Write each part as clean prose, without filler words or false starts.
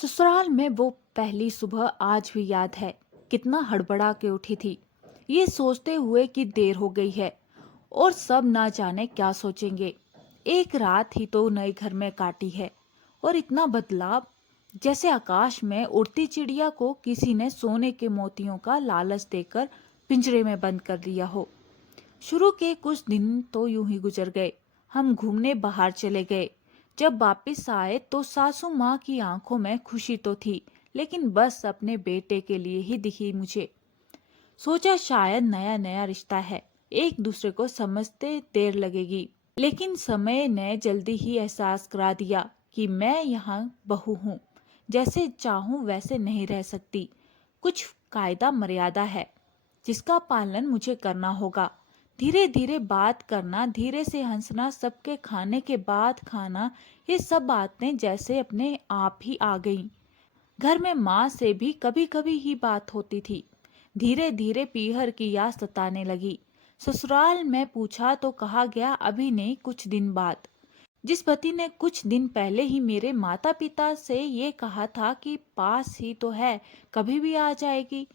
ससुराल में वो पहली सुबह आज भी याद है। कितना हड़बड़ा के उठी थी, ये सोचते हुए कि देर हो गई है और सब ना जाने क्या सोचेंगे। एक रात ही तो नए घर में काटी है और इतना बदलाव, जैसे आकाश में उड़ती चिड़िया को किसी ने सोने के मोतियों का लालच देकर पिंजरे में बंद कर दिया हो। शुरू के कुछ दिन तो यूं ही गुजर गए। हम घूमने बाहर चले गए। जब वापस आए तो सासू माँ की आंखों में खुशी तो थी, लेकिन बस अपने बेटे के लिए ही दिखी मुझे। सोचा शायद नया नया रिश्ता है, एक दूसरे को समझते देर लगेगी। लेकिन समय ने जल्दी ही एहसास करा दिया कि मैं यहाँ बहू हूँ, जैसे चाहूँ वैसे नहीं रह सकती। कुछ कायदा मर्यादा है जिसका पालन मुझे करना होगा। धीरे धीरे बात करना, धीरे से हंसना, सबके खाने के बाद खाना, ये सब बातें जैसे अपने आप ही आ गईं। घर में माँ से भी कभी कभी ही बात होती थी। धीरे धीरे पीहर की याद सताने लगी। ससुराल में पूछा तो कहा गया अभी नहीं, कुछ दिन बाद। जिस पति ने कुछ दिन पहले ही मेरे माता पिता से ये कहा था कि पास ही तो है, कभी भी आ जाएगी,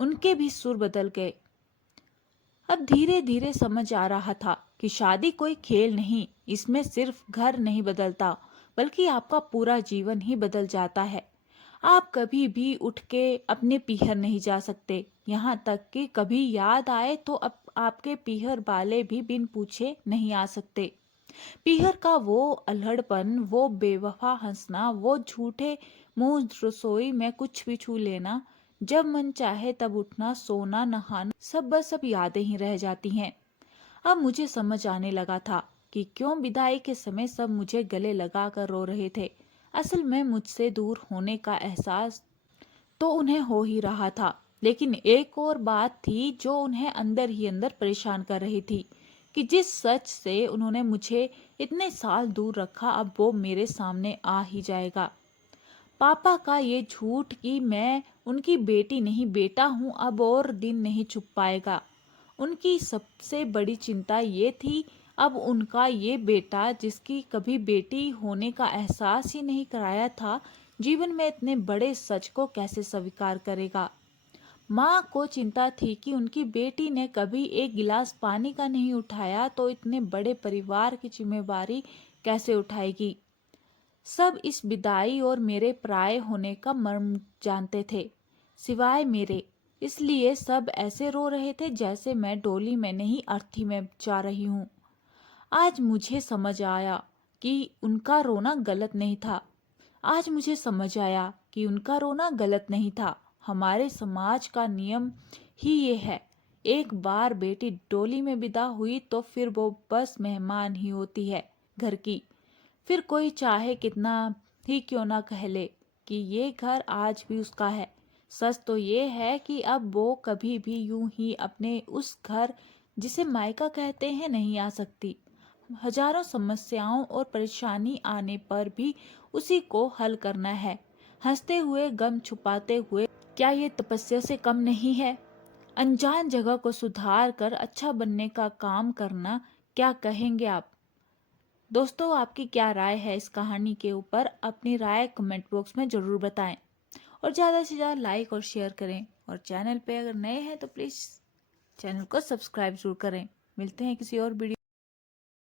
उनके भी सुर बदल गए। अब धीरे धीरे समझ आ रहा था कि शादी कोई खेल नहीं, इसमें सिर्फ घर नहीं बदलता, बल्कि आपका पूरा जीवन ही बदल जाता है। आप कभी भी उठ के अपने पीहर नहीं जा सकते, यहाँ तक कि कभी याद आए तो अब आपके पीहर वाले भी बिन पूछे नहीं आ सकते। पीहर का वो अल्हड़पन, वो बेवफा हंसना, वो झूठे मुंह रसोई में कुछ भी छू लेना, जब मन चाहे तब उठना, सोना, नहाना, सब बस अब यादें ही रह जाती हैं। अब मुझे समझ आने लगा था कि क्यों विदाई के समय सब मुझे गले लगा कर रो रहे थे। असल में मुझसे दूर होने का एहसास तो उन्हें हो ही रहा था, लेकिन एक और बात थी जो उन्हें अंदर ही अंदर परेशान कर रही थी कि जिस सच से उन्होंने मुझे इतने साल दूर रखा, अब वो मेरे सामने आ ही जाएगा। पापा का ये झूठ कि मैं उनकी बेटी नहीं बेटा हूं, अब और दिन नहीं छुप पाएगा। उनकी सबसे बड़ी चिंता ये थी, अब उनका ये बेटा जिसकी कभी बेटी होने का एहसास ही नहीं कराया था, जीवन में इतने बड़े सच को कैसे स्वीकार करेगा। माँ को चिंता थी कि उनकी बेटी ने कभी एक गिलास पानी का नहीं उठाया तो इतने बड़े परिवार की जिम्मेवारी कैसे उठाएगी। सब इस विदाई और मेरे पराये होने का मर्म जानते थे, सिवाय मेरे। इसलिए सब ऐसे रो रहे थे जैसे मैं डोली में नहीं, अर्थी में जा रही हूँ। आज मुझे समझ आया कि उनका रोना गलत नहीं था। आज मुझे समझ आया कि उनका रोना गलत नहीं था। हमारे समाज का नियम ही ये है, एक बार बेटी डोली में विदा हुई तो फिर वो बस मेहमान ही होती है घर की। फिर कोई चाहे कितना ही क्यों ना कह ले कि ये घर आज भी उसका है। सच तो ये है कि अब वो कभी भी यूं ही अपने उस घर जिसे मायका कहते हैं नहीं आ सकती। हजारों समस्याओं और परेशानी आने पर भी उसी को हल करना है, हंसते हुए, गम छुपाते हुए। क्या ये तपस्या से कम नहीं है? अनजान जगह को सुधार कर अच्छा बनने का काम करना। क्या कहेंगे आप दोस्तों? आपकी क्या राय है इस कहानी के ऊपर? अपनी राय कमेंट बॉक्स में जरूर बताएं और ज़्यादा से ज़्यादा लाइक और शेयर करें। और चैनल पे अगर नए हैं तो प्लीज़ चैनल को सब्सक्राइब जरूर करें। मिलते हैं किसी और वीडियो